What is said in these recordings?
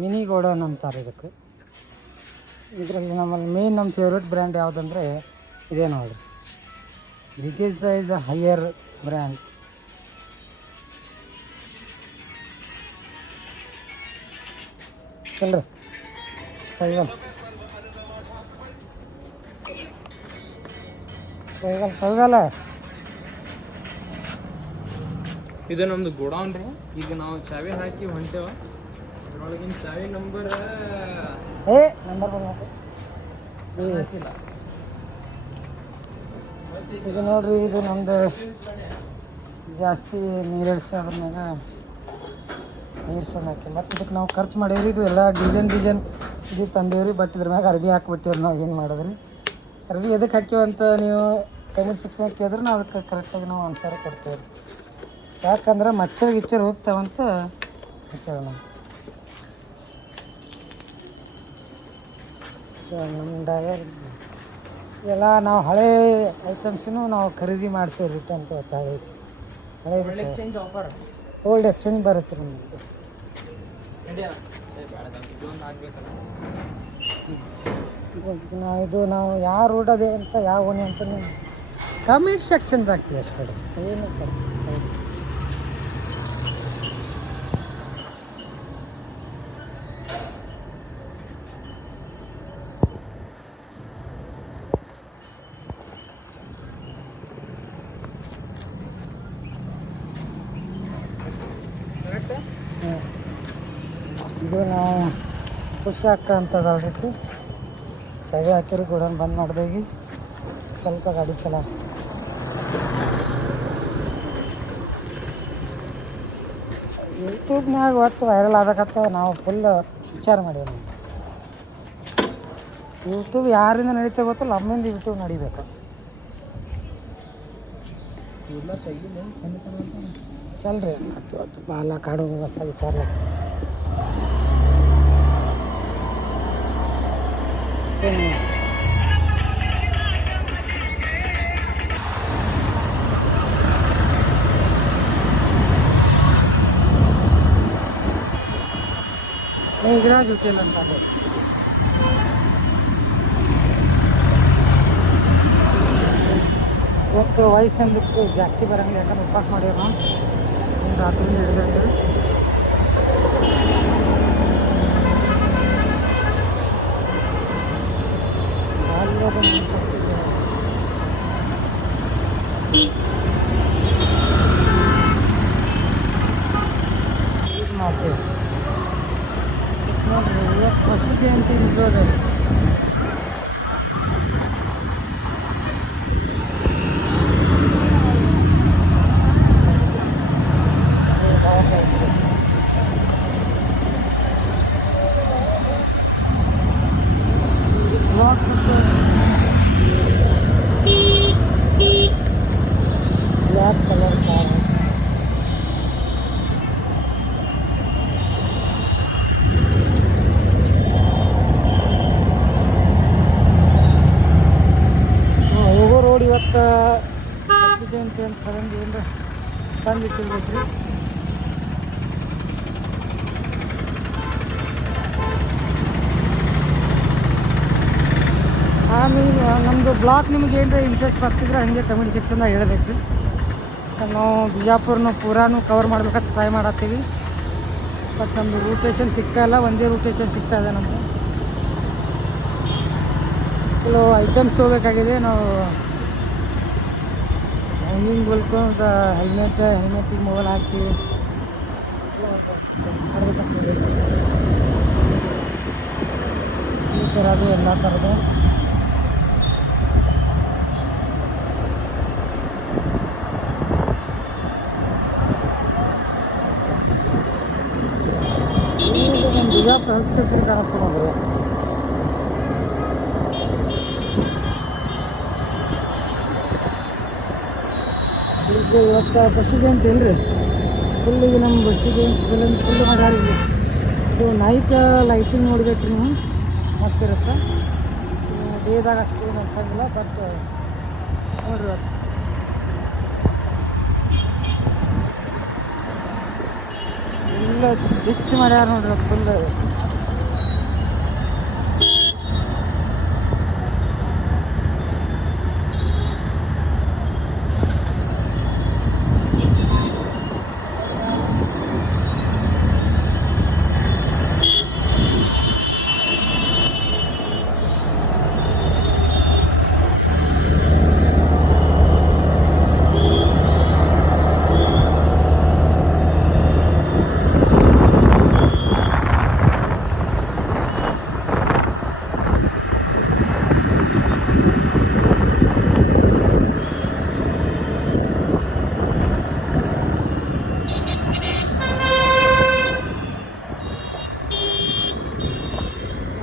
Mini godown ಅಂತಾರೆ ಇದಕ್ಕೆ. ಇದರಲ್ಲಿ ನಮ್ಮ ಫೇವ್ರೇಟ್ ಬ್ರ್ಯಾಂಡ್ ಯಾವುದಂದರೆ ಇದೇ ನೋಡಿ. Biggest is a Haier brand. ಚಲ್ರಿ ಸೈಗಲ್ ಸೈಗಲ್ ಸೈಗಲ್ಲ. ಇದು ನಮ್ದು ಗೋಡೌನ್ ರೀ. ಈಗ ನಾವು ಚಾವಿ ಹಾಕಿ ಹೊಂಟೇವ. ಅದ್ರೊಳಗಿನ ಚಾವಿ ನಂಬರ್ ಬರ್ಬೇಕು. ಇದು ನೋಡ್ರಿ, ಇದು ನಮ್ದು ಜಾಸ್ತಿ ನೀರು ಇಳಿಸೋದ್ರಾಗ ಹಾಕಿ ಮತ್ತು ಇದಕ್ಕೆ ನಾವು ಖರ್ಚು ಮಾಡೇವ್ರಿ. ಇದು ಎಲ್ಲ ಡಿಸೈನ್ ಇದು ತಂದೇವ್ರಿ. ಬಟ್ ಇದ್ರ ಮ್ಯಾಗ ಅರ್ಬಿ ಹಾಕ್ಬಿಟ್ಟಿವ್ರಿ. ನಾವು ಏನು ಮಾಡೋದ್ರಿ, ಅರ್ಬಿ ಎದಕ್ಕೆ ಹಾಕಿವಂತ ನೀವು ಕಮೆಂಟ್ ಸೆಕ್ಷನ್ ಕೇಳಿದ್ರೆ ನಾವು ಅದಕ್ಕೆ ಕರೆಕ್ಟಾಗಿ ನಾವು ಆನ್ಸರ್ ಕೊಡ್ತೇವೆ. ಯಾಕಂದ್ರೆ ಮಚ್ಚರ್ ಹೋಗ್ತಾವಂತ ಹಾಕ್ತೇವೆ ನಾವು. ನಮ್ಮ ಡ್ರೈವರ್ ಎಲ್ಲ ನಾವು ಹಳೆ ಐಟಮ್ಸನ್ನು ನಾವು ಖರೀದಿ ಮಾಡ್ತೇವೆ. ರಿಟರ್ನ್ ಹಳೆ ಎಕ್ಸ್ಚೇಂಜ್ ಆಫರ್, ಓಲ್ಡ್ ಎಕ್ಸ್ಚೇಂಜ್ ಬರುತ್ತೆ ನಮಗೆ. ನಾವು ಯಾವ ರೋಡ್ ಅದೇ ಅಂತ ಯಾವ ಓಣಿ ಅಂತ ಕಮೆಂಟ್ ಸೆಕ್ಷನ್ದಾಗ ಹಾಕ್ತೀವಿ ಅಷ್ಟು ಕಡೆ ಏನು ಇದು ನಾವು ಖುಷಿ ಆಗ್ತಾ ಅಂತದಕ್ಕೆ ಚಾವಿ ಹಾಕಿರಿ. ಗೋಡನ್ ಬಂದ್ ಮಾಡ್ದೇವಿ. ಸ್ವಲ್ಪ ಗಾಡಿ ಚಲ ಯೂಟ್ಯೂಬ್ನಾಗ ಒಟ್ಟು ವೈರಲ್ ಆಗಕತ್ತ. ನಾವು ಫುಲ್ ವಿಚಾರ ಮಾಡೀವಿ. ನಾವು ಯೂಟ್ಯೂಬ್ ಯಾರಿಂದ ನಡೀತಾ ಗೊತ್ತಲ್ಲ, ನಮ್ಮಿಂದ ಯೂಟ್ಯೂಬ್ ನಡಿಬೇಕು. ಚಲ್ರಿ ಹತ್ತು ಬಾಲ ಕಾಡು ಹೊಸ ವಿಚಾರ. ಮೇಘರಾಜ್ ಹೋಟೆಲ್ ಅಂತ ಇವತ್ತು ವಯಸ್ಸಿನಂದಕ್ಕೆ ಜಾಸ್ತಿ ಬರಂಗಿಲ್ಲ. ಯಾಕಂದ್ರೆ ಉಪವಾಸ ಮಾಡ್ಯಾರ. ನಾವು ರಾತ್ರಿಯಿಂದ ಹಿಡಿದ್ರೆ ಮಾಡ್ತೇವೆ ನೋಡ್ರಿ. ಇವತ್ತು ಬಸವ ಜಯಂತಿ ನಿಜವಾದ ಬ್ಲ್ಯಾಕ್ ಕಲರ್ ಕಾರ್. ಹೋಗೋ ರೋಡ್ ಇವತ್ತು ಬಸವ ಜಯಂತಿ ಅಂತ ಸಡನ್ಲಿ ಅಂದ್ರೆ ತಂದಿಟ್ಟಿರ್ಬೇಕ್ರಿ. ಆಮೇಲೆ ನಮ್ಮದು ಬ್ಲಾಗ್ ನಿಮ್ಗೆ ಏನರ ಇಂಟ್ರೆಸ್ಟ್ ಬರ್ತಿದ್ರೆ ಹಾಗೆ ಕಮೆಂಟ್ ಸೆಕ್ಷನ್ದಾಗ ಹೇಳಬೇಕು ರೀ. ನಾವು ಬಿಜಾಪುರನ ಪೂರಾನು ಕವರ್ ಮಾಡ್ಬೇಕಂತ ಟ್ರೈ ಮಾಡತ್ತೀವಿ. ಬಟ್ ನಮ್ಮದು ರೂಟೇಷನ್ ಸಿಗ್ತಾಯಿಲ್ಲ. ಒಂದೇ ರೂಟೇಷನ್ ಸಿಗ್ತಾ ಇದೆ ನಮ್ಮದು. ಕೆಲವು ಐಟಮ್ಸ್ ತೊಗೋಬೇಕಾಗಿದೆ. ನಾವು ಹ್ಯಾಂಗಿಂಗ್ ಬಲ್ಕೊಂಡು ಹೆಲ್ಮೆಟ್ಟಿಗೆ ಮೊಬೈಲ್ ಹಾಕಿ ಈ ಥರದ್ದು ಎಲ್ಲ ಥರದ್ದು ಬಿಜಾಪುರ ಸ್ಟೇಷನ್ ಕಾಣಿಸ್ತಾನೆ ಬರೋ. ಇವತ್ತು ಬಸವ ಜಯಂತಿ ಇಲ್ರಿ. ಫುಲ್ಲಿಗೆ ನಮ್ಮ ಬಸವ ಜಯಂತಿ ಫುಲ್ ಮಾಡ್ಯಾರ. ಇದು ನೈಟ್ ಲೈಟಿಂಗ್ ನೋಡ್ಬೇಕು ನೀವು, ಮಸ್ತಿರುತ್ತೆ. ಡೇದಾಗ ಅಷ್ಟೇನು ಅನ್ಸಂಗಿಲ್ಲ. ಬಟ್ ನೋಡ್ರಿ ಫುಲ್ ರಿಚ್ ಮಾಡ್ಯಾರ ನೋಡ್ರಿ. ಫುಲ್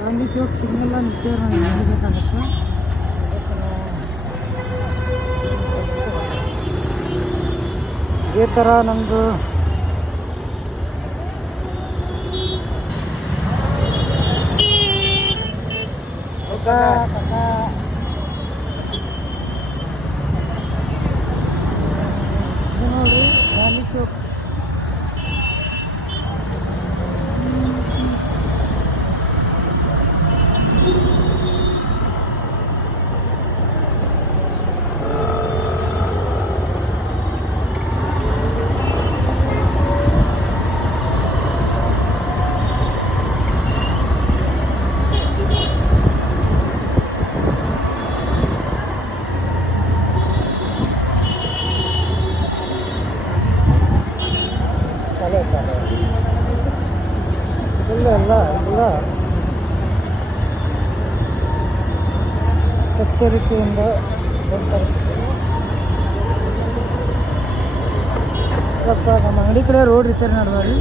ಗಾಂಧಿ ಚೌಕ್ ಸಿಗ್ನಲ್ಲ ನಿಂತೇವೆ ನಾವು ನಡಿಬೇಕಾಗತ್ತೆ. ಇದೇ ಥರ ನಮ್ಮದು ನೋಡಿ ಗಾಂಧಿ ಚೌಕ್. ಎಲ್ಲ ಎಚ್ಚರಿಕೆಯಿಂದ ಬರ್ತಾರೆ. ಸ್ವಲ್ಪ ನಮ್ಮ ಅಂಗಡಿ ಕಡೆ ರೋಡ್ ರಿಪೇರಿ ನಡೆದವ್ರಿ,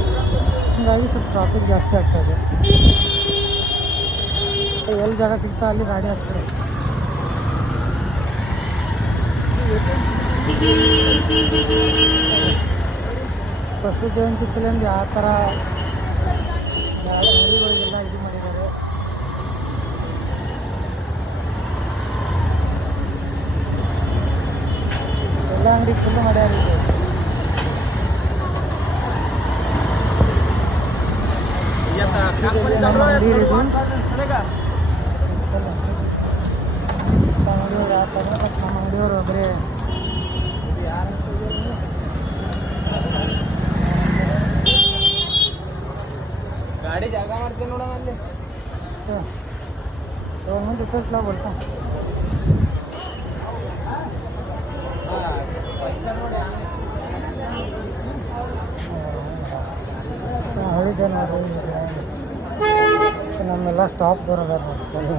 ಹೀಗಾಗಿ ಸ್ವಲ್ಪ ಟ್ರಾಫಿಕ್ ಜಾಸ್ತಿ ಆಗ್ತಾಯಿದೆ. ಎಲ್ಲಿ ಜಾಗ ಸಿಗ್ತಾ ಅಲ್ಲಿ ಗಾಡಿ ಹಾಕ್ತಾರೆ. ಬಸವ ಜಯಂತಿ ಸಲಿಂದ ಯಾವ ಥರ ಅಂಗಡಿಗಳಿಗೆಲ್ಲ ಇದು ಮಾಡಿದ್ದಾರೆ. ಎಲ್ಲ ಅಂಗಡಿ ಫುಲ್ ಮಾಡ್ಯಾರ. ನಮ್ಮ ಅಂಗಡಿ ಇದು ಅಂಗಡಿಯವ್ರು ಯಾವ ಥರ ನಮ್ಮ ಅಂಗಡಿಯವರು ಒಬ್ಬರೇ ಗಾಡಿ ಜಾಗ ಮಾಡ್ತೀನಿ ನೋಡೋಣ ಅಲ್ಲಿ. ರಿಕ್ವೆಸ್ಟ್ बोलता ಹೇಳಿದೆ ನೋಡ್ರಿ, ನಮ್ಮೆಲ್ಲ ಸ್ಟಾಪ್ ದೂರ ಅದಾರ ನೋಡಿ.